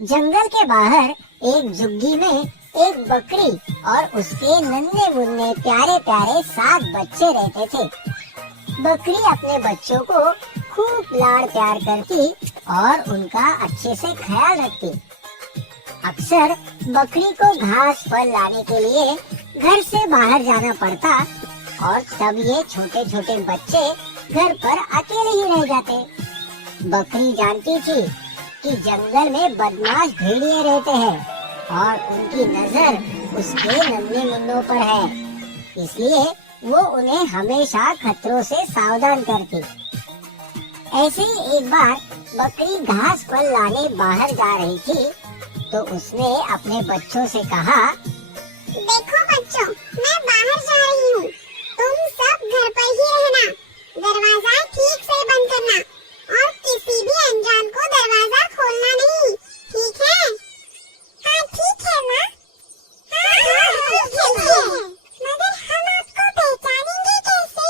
जंगल के बाहर एक झुग्गी में एक बकरी और उसके नन्हे मुन्ने प्यारे प्यारे 7 बच्चे रहते थे। बकरी अपने बच्चों को खूब लाड़ प्यार करती और उनका अच्छे से ख्याल रखती। अक्सर बकरी को घास फल लाने के लिए घर से बाहर जाना पड़ता और तब ये छोटे छोटे बच्चे घर पर अकेले ही रह जाते। बकरी जानती थी कि जंगल में बदमाश भेड़िए रहते हैं और उनकी नजर उसके नन्हे मुन्नों पर है, इसलिए वो उन्हें हमेशा खतरों से सावधान करती। ऐसे ही एक बार बकरी घास फल लाने बाहर जा रही थी तो उसने अपने बच्चों से कहा, देखो बच्चों, मैं बाहर जा रही हूँ। तुम सब घर पर ही रहना, दरवाजा ठीक से बंद करना और किसी भी अनजान को दरवाजा खोलना नहीं, ठीक है? हाँ ठीक है माँ। हाँ ठीक है। मगर हम आपको पहचानेंगे कैसे?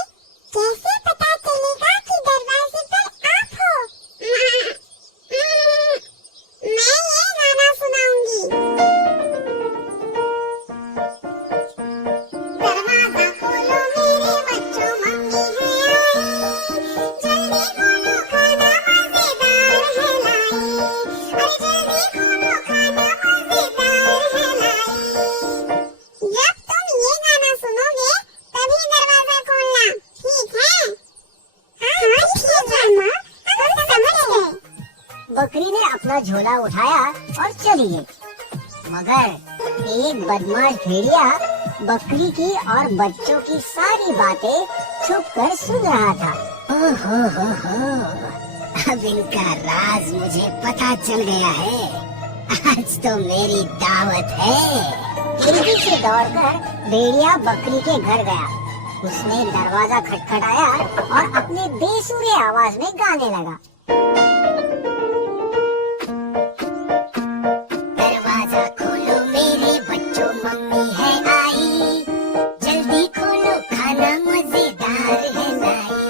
कैसे पता चलेगा कि दरवाजे पर आप हो? मैं ये गाना सुनाऊंगी। दरवाजा खोलो मेरे बच्चों, मम्मी है आई। जल्दी खोलो, खाना मजेदार है लाई। अरे जल्दी खोलो, खाना मजेदार है लाई। जब तुम ये गाना सुनोगे तभी दरवाजा खोलना, ठीक है? हाँ ठीक है माँ, हम समझ गए। बकरी ने अपना झोला उठाया और चली गई। मगर एक बदमाश भेड़िया बकरी की और बच्चों की सारी बातें छुपकर सुन रहा था। हो, अब इनका राज मुझे पता चल गया है। आज तो मेरी दावत है। तेजी से दौड़कर भेड़िया बकरी के घर गया। उसने दरवाजा खटखटाया और अपने बेसुरे आवाज में गाने लगा। दरवाजा खोलो मेरे बच्चों, मम्मी है आई। जल्दी खोलो, खाना मजेदार है लाई।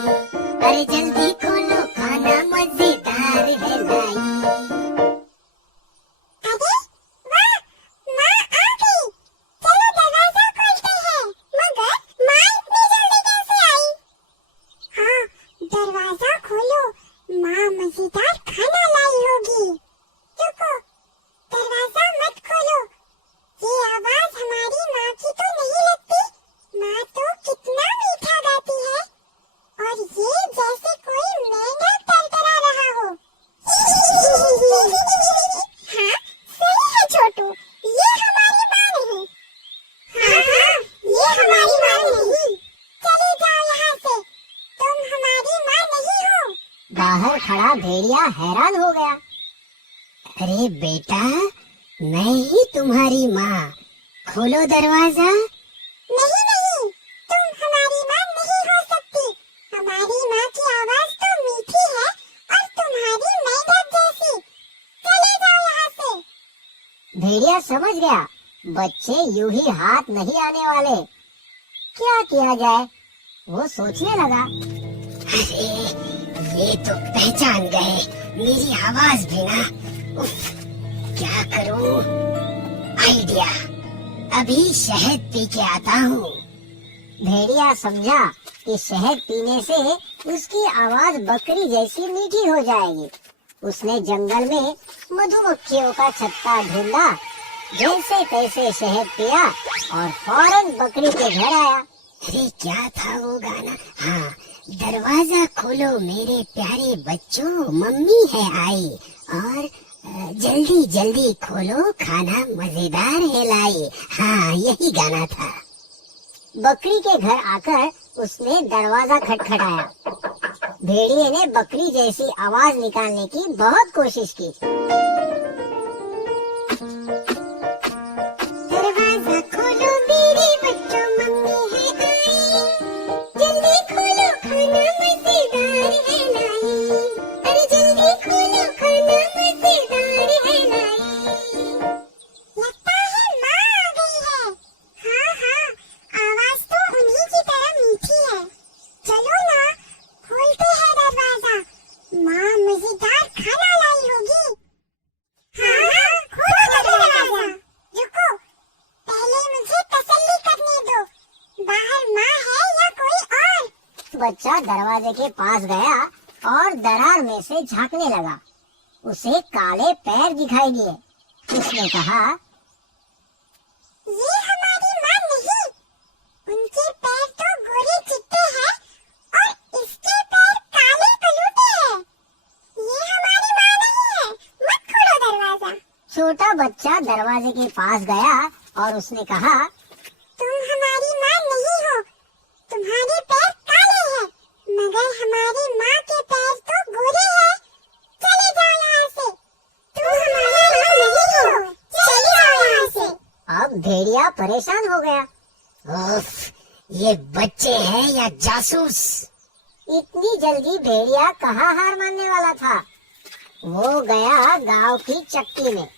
अरे जल्दी खोलो, खाना मजेदार है लाई। अरे वाह, माँ आ गई। चलो दरवाजा खोलते हैं। मगर माँ इतनी जल्दी कैसे आई? हाँ, दरवाजा खोलो, माँ मजेदार खाना लाई होगी। रुको, दरवाजा मत खोलो। ये आवाज हमारी माँ की तो नहीं लगती। माँ तो कितना मीठा गाती है और ये जैसे कोई मेंढक टरटरा रहा हो। हाँ, सही है छोटू, ये हमारी माँ नहीं। हाँ, ये हमारी माँ नहीं। चले जाओ यहाँ से, तुम हमारी माँ नहीं हो। बाहर खड़ा भेड़िया हैरान हो गया। अरे बेटा, मैं ही तुम्हारी माँ। खोलो दरवाजा। नहीं नहीं, तुम हमारी माँ नहीं हो सकती। हमारी माँ की आवाज तो मीठी है और तुम्हारी मेंढक जैसी। चले जाओ यहाँ से। भेड़िया समझ गया बच्चे यूं ही हाथ नहीं आने वाले। क्या किया जाए, वो सोचने लगा। अरे ये तो पहचान गए मेरी आवाज भी ना। उफ, क्या करूं? आइडिया, अभी शहद पी के आता हूँ। भेड़िया समझा कि शहद पीने से उसकी आवाज बकरी जैसी मीठी हो जाएगी। उसने जंगल में मधुमक्खियों का छत्ता ढूंढा, जैसे तैसे शहद पिया और फौरन बकरी के घर आया। अरे क्या था वो गाना? हाँ, दरवाजा खोलो मेरे प्यारे बच्चों, मम्मी है आई। और जल्दी जल्दी खोलो, खाना मजेदार है लाई। हाँ, यही गाना था। बकरी के घर आकर उसने दरवाजा खटखटाया। भेड़िए ने बकरी जैसी आवाज निकालने की बहुत कोशिश की। दरवाजा खोलो मेरे बच्चों, मम्मी है आई। जल्दी खोलो, खाना मजेदार है लाई। अरे जल्दी खोलो, खाना मजेदार है लाई। लगता है माँ आ गई है। हाँ हाँ, आवाज तो उन्हीं की तरह मीठी है। चलो ना, खोलते हैं दरवाजा। माँ मजेदार खाना लाई होगी। दरवाजे के पास गया और दरार में से झांकने लगा। उसे काले पैर दिखाई दिए। उसने कहा, ये हमारी माँ नहीं, उनके पैर तो गोरे चिट्टे हैं और इसके पैर काले पलूटे हैं। ये हमारी माँ नहीं है, मत खोलो दरवाजा। छोटा बच्चा दरवाजे के पास गया और उसने कहा, तुम हमारी माँ नहीं हो, तुम्हारे पैर काले हैं, मगर हमारी माँ के पैर तो गोरे हैं। चले जाओ यहाँ से, तुम हमारी माँ नहीं हो, चले जाओ यहाँ से। अब भेड़िया परेशान हो गया। उफ, ये बच्चे हैं या जासूस? इतनी जल्दी भेड़िया कहाँ हार मानने वाला था। वो गया गांव की चक्की में।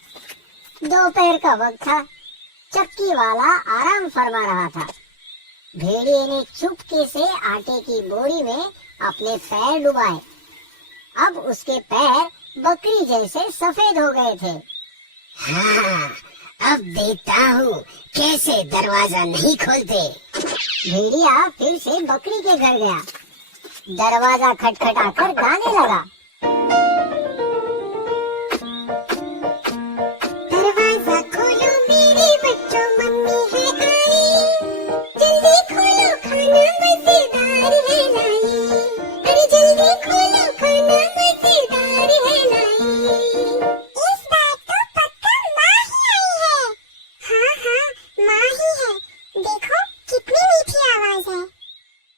दोपहर का वक्त था। चक्की वाला आराम फरमा रहा था। भेड़िए ने चुपके से आटे की बोरी में अपने पैर डुबाए। अब उसके पैर बकरी जैसे सफेद हो गए थे। हाँ, अब देखता हूँ कैसे दरवाजा नहीं खोलते। भेड़िया फिर से बकरी के घर गया। दरवाजा खटखटाकर गाने लगा। दरवाजा खोलो मेरे बच्चों, मम्मी है आई, जल्दी खोलो खाना मजेदार है लाई, अरे जल्दी खोलो खाना मजेदार है लाई। इस बार तो पक्का माँ ही आई है। हाँ हाँ, माँ ही है, देखो कितनी मीठी आवाज है।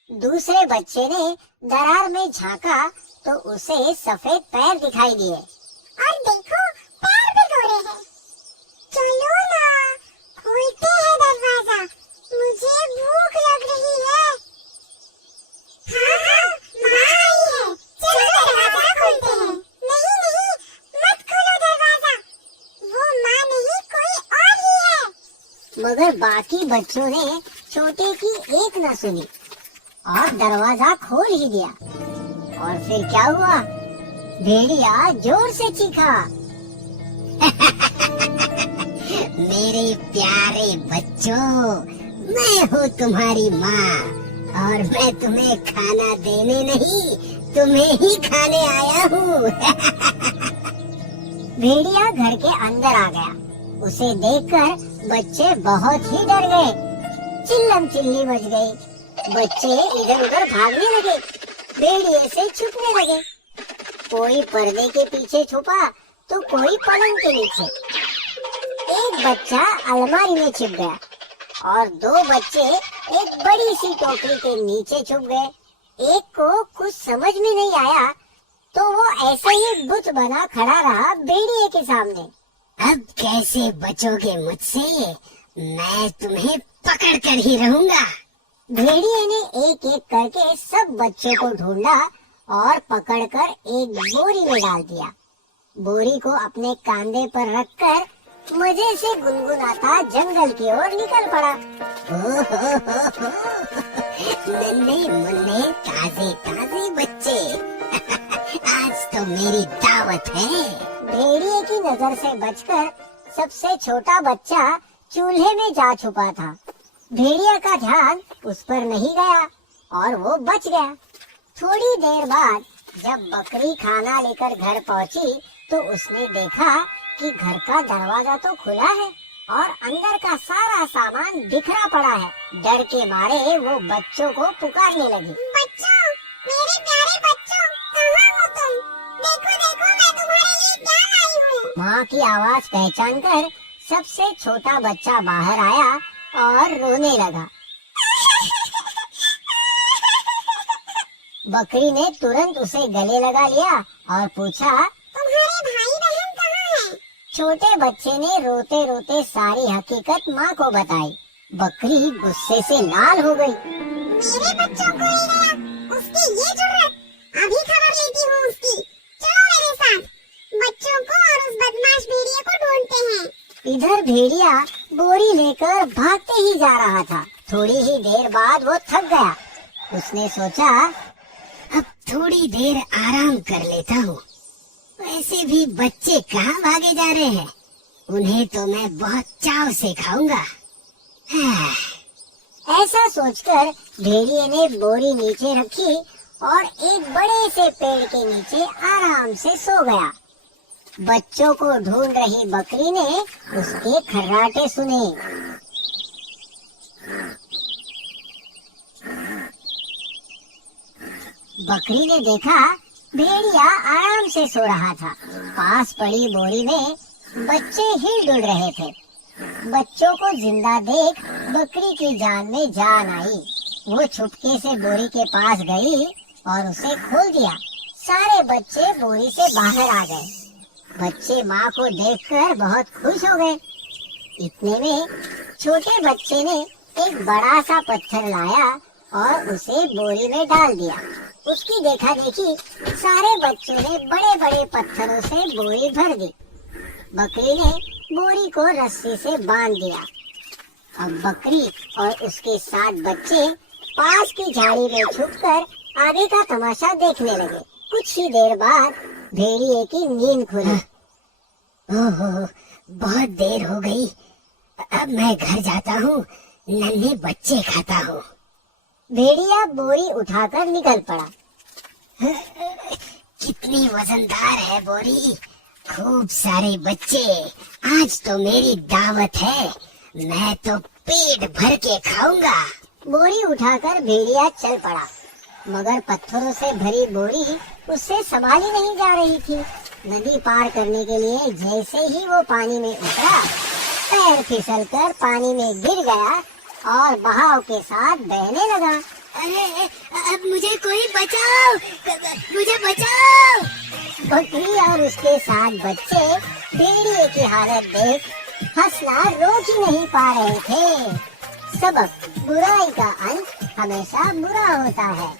दूसरे बच्चे ने दरार में झांका तो उसे सफेद पैर दिखाई दिए। और देखो पैर भी गोरे हैं। चलो ना, खोलते हैं दरवाजा, मुझे भूख लग रही है। हाँ हाँ, माँ आई है, चलो दरवाजा खोलते हैं। नहीं नहीं, मत खोलो दरवाजा, वो माँ नहीं कोई और ही है। मगर बाकी बच्चों ने छोटे की एक न सुनी और दरवाजा खोल ही दिया। और फिर क्या हुआ? भेड़िया जोर से चीखा। मेरे प्यारे बच्चों, मैं हूँ तुम्हारी माँ और मैं तुम्हें खाना देने नहीं, तुम्हें ही खाने आया हूँ। भेड़िया घर के अंदर आ गया। उसे देखकर बच्चे बहुत ही डर गए। चिल्लम चिल्ली मच गई। बच्चे इधर उधर भागने लगे, भेड़िए से छुपने लगे। कोई पर्दे के पीछे छुपा तो कोई पलंग के नीचे। एक बच्चा अलमारी में छिप गया और दो बच्चे एक बड़ी सी टोकरी के नीचे छुप गए। एक को कुछ समझ में नहीं आया तो वो ऐसे ही बुत बना खड़ा रहा भेड़िए के सामने। अब कैसे बचोगे मुझसे? मैं तुम्हें पकड़ कर ही रहूंगा। भेड़िए ने एक एक करके सब बच्चों को ढूंढा और पकड़कर एक बोरी में डाल दिया। बोरी को अपने कांधे पर रखकर मजे से गुनगुनाता जंगल की ओर निकल पड़ा। नन्हे मुन्ने ताजे ताजे बच्चे, आज तो मेरी दावत है। भेड़िए की नजर से बचकर सबसे छोटा बच्चा चूल्हे में जा छुपा था। भेड़िया का ध्यान उस पर नहीं गया और वो बच गया। थोड़ी देर बाद जब बकरी खाना लेकर घर पहुंची तो उसने देखा कि घर का दरवाजा तो खुला है और अंदर का सारा सामान बिखरा पड़ा है। डर के मारे वो बच्चों को पुकारने लगी। बच्चों, मेरे प्यारे बच्चों, कहाँ हो तुम? देखो देखो, मैं तुम्हारे लिए क्या लाई हूँ। माँ की आवाज पहचान कर सबसे छोटा बच्चा बाहर आया और रोने लगा। बकरी ने तुरंत उसे गले लगा लिया और पूछा, तुम्हारे भाई बहन कहाँ हैं? छोटे बच्चे ने रोते रोते सारी हकीकत माँ को बताई। बकरी गुस्से से लाल हो गई। मेरे बच्चों को ले गया, उसकी ये जुर्रत, अभी खबर लेती हूँ उसकी। चलो मेरे साथ, बच्चों को और उस बदमाश भेड़िए को ढूंढते हैं। इधर भेड़िया बोरी लेकर भागते ही जा रहा था। थोड़ी ही देर बाद वो थक गया। उसने सोचा, अब थोड़ी देर आराम कर लेता हूँ। वैसे भी बच्चे कहाँ भागे जा रहे हैं, उन्हें तो मैं बहुत चाव से खाऊंगा। ऐसा सोचकर भेड़िए ने बोरी नीचे रखी और एक बड़े से पेड़ के नीचे आराम से सो गया। बच्चों को ढूंढ रही बकरी ने उसके खर्राटे सुने। बकरी ने देखा भेड़िया आराम से सो रहा था। पास पड़ी बोरी में बच्चे हिल-डुल रहे थे। बच्चों को जिंदा देख बकरी की जान में जान आई। वो चुपके से बोरी के पास गई और उसे खोल दिया। सारे बच्चे बोरी से बाहर आ गए। बच्चे माँ को देखकर बहुत खुश हो गए। इतने में छोटे बच्चे ने एक बड़ा सा पत्थर लाया और उसे बोरी में डाल दिया। उसकी देखा देखी सारे बच्चों ने बड़े बड़े पत्थरों से बोरी भर दी। बकरी ने बोरी को रस्सी से बांध दिया। अब बकरी और उसके 7 बच्चे पास की झाड़ी में छुपकर आगे का तमाशा देखने लगे। कुछ ही देर बाद भेड़िए की नींद खुली। ओहो, बहुत देर हो गई। अब मैं घर जाता हूँ, नन्हे बच्चे खाता हूँ। भेड़िया बोरी उठाकर निकल पड़ा। कितनी वजनदार है बोरी। खूब सारे बच्चे, आज तो मेरी दावत है। मैं तो पेट भर के खाऊंगा। बोरी उठाकर भेड़िया चल पड़ा, मगर पत्थरों से भरी बोरी उससे संभाली नहीं जा रही थी। नदी पार करने के लिए जैसे ही वो पानी में उतरा, पैर फिसलकर पानी में गिर गया और बहाव के साथ बहने लगा। अरे, अब मुझे कोई बचाओ, मुझे बचाओ। बकरी और उसके 7 बच्चे भेड़िए की हालत देख हंसना रोक ही नहीं पा रहे थे। सबक, बुराई का अंत हमेशा बुरा होता है।